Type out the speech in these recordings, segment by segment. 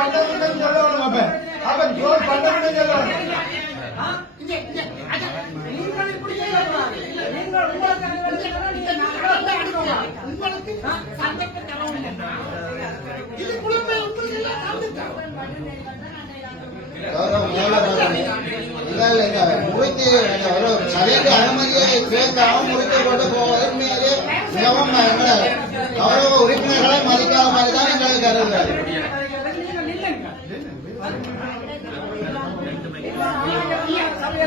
பண்ணணும்னு சொல்லணும் அப்ப அப்ப ஜோர் பண்ணணும்னு சொல்லணும் இங்க, இங்க, அட, நீங்கள் இப்படி உங்களுக்கு அனுமதிக்கணும், தரவில்லைன்னா, இது குழுமை உங்களுக்கு எல்லாம் சபைக்கு அனுமதியை கேட்காம கொண்டு போவது மிகவும் கௌரவ உறுப்பினர்களை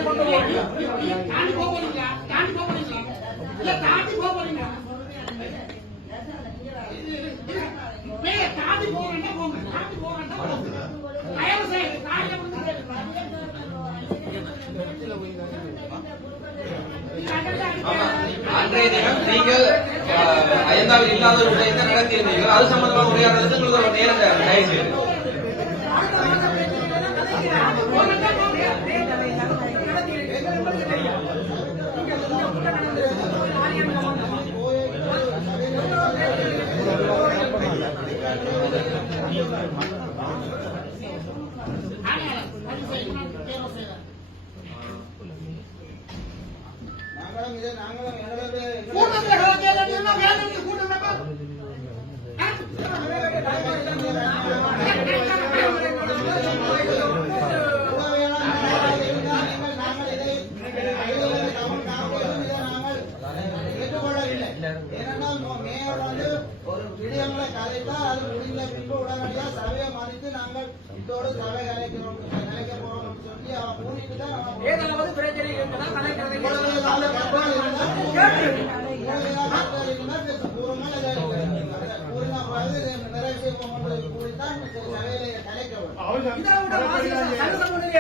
கொண்டு தாண்டி போக போறீங்களா? தாண்டி போக போறீங்களா? இல்ல, தாண்டி போக போறீங்களா? தாண்டி போக வேண்டாம், போங்க. தாண்டி போக வேண்டாம், போங்க. தயவு செய்து, தாண்டி அன்றைய தினம் நீங்கள் ஐந்தாவது இல்லாத ஒரு விடயத்தை நடத்தியிருந்தீர்கள் அது சம்பந்தமாக உரையாடுறதுக்கு உங்களுக்கு ஒரு நேரம் தயவு செய்து ஏனென்றால் மேயர் வந்து ஒரு விடயங்களை கலைத்தால் அது முடிந்த பின்பு உடனடியாக சபையை மதித்து நாங்கள் இதோடு சபை கலைக்கிறோம் கலைக்க போறோம் சொல்லி அவன் கூட்டிட்டு தான் ஏதாவது பிரச்சனை இருக்குன்னா கலைக்கிறதை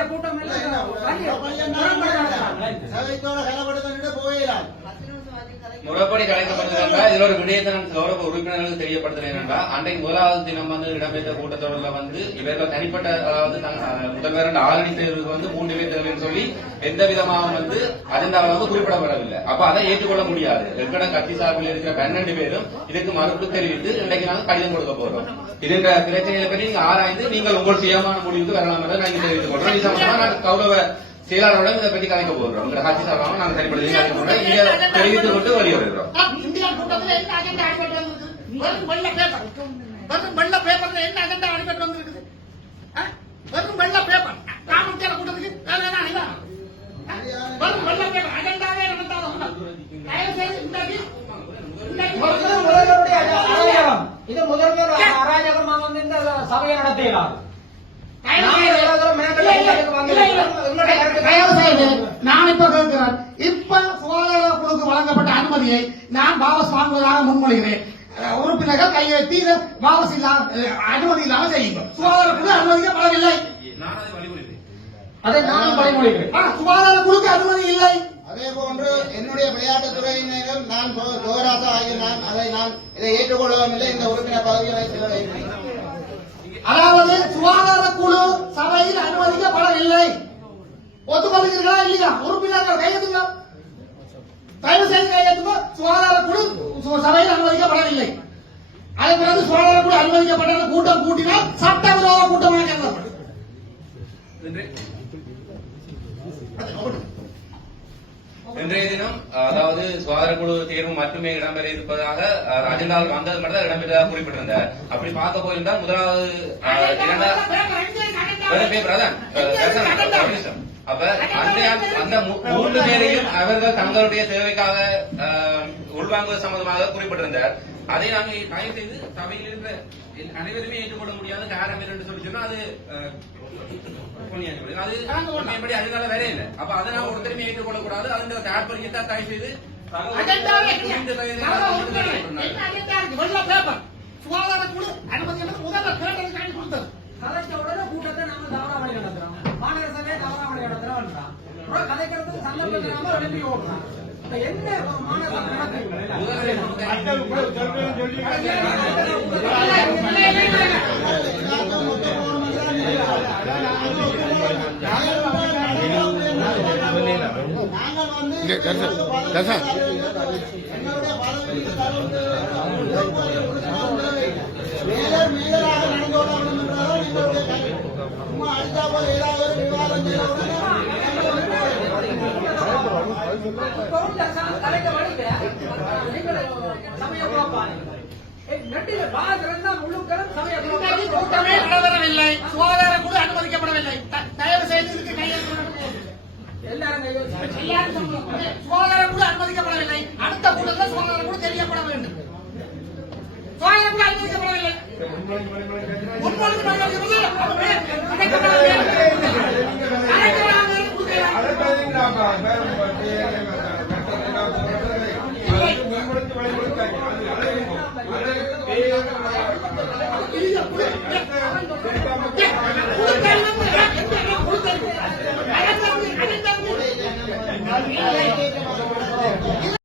கூட்டம் சபைத்தோட கலப்படுத்த போயிடாது முறைப்படி கலைக்கப்பட்டது இதுல ஒரு விடயத்தை நான் கௌரவ உறுப்பினர்களுக்கு தெரியப்படுத்துறேன் என்றால் அன்றைக்கு முதலாவது தினம் வந்து இடம்பெற்ற கூட்டத்தொடர்ல வந்து இவர்கள் தனிப்பட்ட அதாவது முதல்வர் ஆரணி தேர்வுக்கு வந்து மூன்று பேர் தேர்வுன்னு சொல்லி எந்த விதமாக வந்து அஜெண்டாவில் வந்து குறிப்பிடப்படவில்லை அப்ப அதை ஏற்றுக்கொள்ள முடியாது. எங்கட கட்சி சார்பில் இருக்கிற பன்னெண்டு பேரும் இதுக்கு மறுப்பு தெரிவித்து இன்றைக்கு நாங்கள் கடிதம் கொடுக்க போறோம். இதுன்ற பிரச்சனைகளை பற்றி நீங்க ஆராய்ந்து நீங்கள் உங்கள் சுயமான முடிவுக்கு வரலாம் என்று நாங்கள் தெரிவித்துக் கொள்றோம். இது சம்பந்தமா நான் கௌரவ செயலாளருடன் இதை பற்றி கலைக்க போகிறோம். உங்க கட்சி சார்பாக நாங்கள் தனிப்படுத்தி கலைக்க போறோம். இங்க தெரிவித்துக் கொண்டு வெளியிடுகிறோம் இந்தியா கூட்டத்தில் என்ன அஜெண்டா அடிபட்டு வந்திருக்கு வெறும் வெள்ள பேப்பர் வெறும் வெள்ள பேப்பர்ல என்ன அஜெண்டா அடிபட்டு வந்திருக்குது? வெறும் வெள்ள பேப்பர் ராமத்தியால கூட்டத்துக்கு? வேற என்ன? ஆ? வெறும் வெள்ள பேப்பர் அஜெண்டாவே நடந்தாலும் தயவு செய்து இன்றைக்கு இது முதல்வர் அராஜகமா வந்து இந்த சபையை நடத்துகிறார். நான் இப்ப கேட்கிறேன் இப்ப சுகாதார குழுக்கு வழங்கப்பட்ட அனுமதியை நான் வாபஸ் வாங்குவதாக முன்மொழிகிறேன் உறுப்பினர்கள் கையெழுத்தி இதை வாபஸ் இல்லாம அனுமதி இல்லாமல் செய்யுங்க சுகாதார குழு அனுமதிக்கப்படவில்லை நான் அதை வழிமொழிகிறேன் நானும் பரிமொழிகிறேன் சுகாதார குழுக்கு அனுமதி இல்லை அதே போன்று என்னுடைய விளையாட்டுத் துறையினரும் நான் கோ- கோராசா ஆகிய நான் அதை நான் இதை ஏற்றுக்கொள்ளவும் இல்லை இந்த உறுப்பினர் பதவிகளை செல்லவில்லை அதாவது சுகாதார குழு சபையில் அனுமதிக்கப்படவில்லை ஒத்துக்கொள்கிறீர்களா இல்லையா? உறுப்பினர்கள் கையெழுத்துங்க. தயவு செய்து கையெழுத்துங்க. சுகாதார குழு சபையில் அனுமதிக்கப்படவில்லை. அதன் பிறகு சுகாதார குழு அனுமதிக்கப்பட்ட கூட்டம் கூட்டினால் சட்டவிரோத கூட்டமாக கருதப்படும். இன்றைய தினம் அதாவது சுகாதார குழு தேர்வு மட்டுமே இடம்பெற இருப்பதாக அஜெண்டாவில் வந்தது மட்டும் தான் இடம்பெற்றதாக குறிப்பிட்டிருந்தார். அப்படி பார்க்க போயிருந்தால் முதலாவது அப்ப அந்த அந்த மூ- மூன்று பேரையும் அவர்கள் தங்களுடைய தேவைக்காக உள்வாங்குவது சம்பந்தமாக குறிப்பிட்டிருந்தார். அதை நாங்கள் தயவு செய்து சபையில் எல்- அனைவருமே ஏற்றுக்கொள்ள முடியாத காரணம் என்று சொல்லி சொன்னா அது அது அதனால வேற இல்லை. அப்ப அதை நான் ஒருத்தருமே ஏற்றுக்கொள்ள கூடாது அந்த தாற்பயத்தை தயவு செய்து புரிந்து தயவு வெள்ள பேப்பர் சுகாதார குழு. அனுமதி என்பது முதல்ல கேட்டதுக்காண்டி கொடுத்தது. சந்தர்ப்பம் இல்லாம ஓடுறான் என்ன நடத்தி நாங்கள் வந்து ச- கலைக்க நீங்கள் சமய குழப்பானீங்க. ஏய், நெட்டில பாஸ் இருந்தா முழுக்களும் சமய. கூட்டமே நடைபெறவில்லை சுகாதார குழு அனுமதிக்கப்படவில்லை. தயவு செய்து இதுக்கு கையெழுத்து எல்லாரும் எல்லாரும் சொல்லுங்க. சுகாதார குழு அனுமதிக்கப்படவில்லை. அடுத்த கூட்டத்தில் சுகாதார குழு தெரியப்பட வேண்டும். சுகாதார குழு அனுமதிக்கப்படவில்லை. Udah kalian